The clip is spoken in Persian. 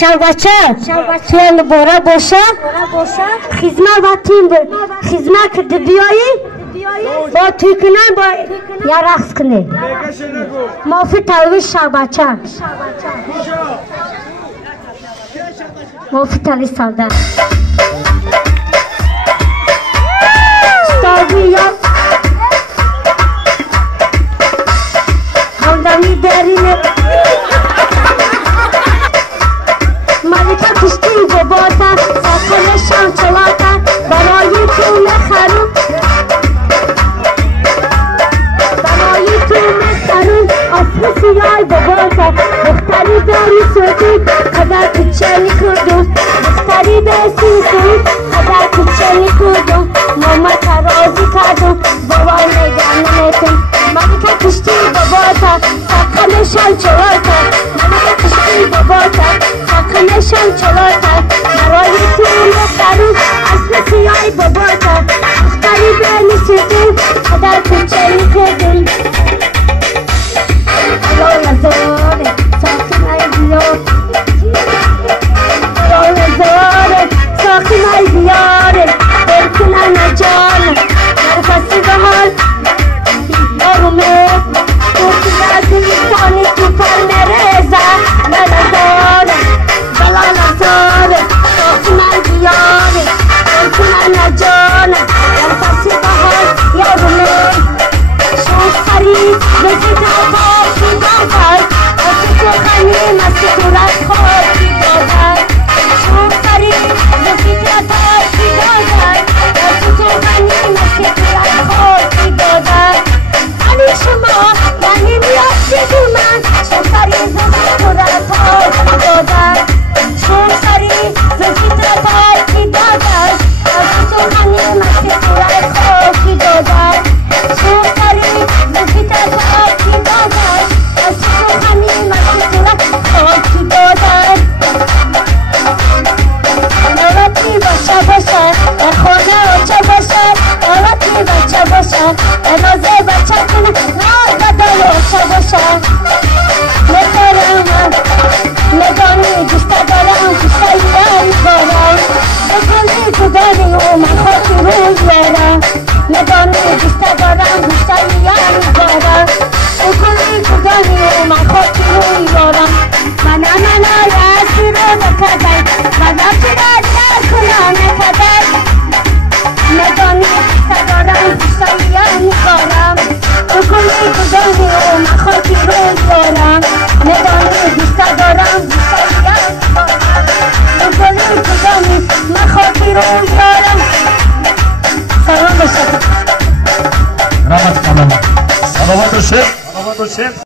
شربچه توی باره باشه خدمت و تیم خدمت کرده بیایی با توی کنن با یا رقص کنه مافی تلویش شربچه مافی تلویش سالده ستاوی یا خواندمی درینه ملکه کشتی و باتا ساکنشم چلاتا برای تو مخرون آسم سیای و باتا دختری داری سوتی قدر کچلی کردم دختری دستی سوی قدر کچلی کردم ماما ترازی کردم بابا نگرنتم ملکه کشتی و باتا ساکنشم چلاتا ملکه کشتی و باتا ساکنشم چلاتا برای تو مخرون آسم سیای و باتا دختری داری سوتی قدر کچلی کردم Salavat olsun.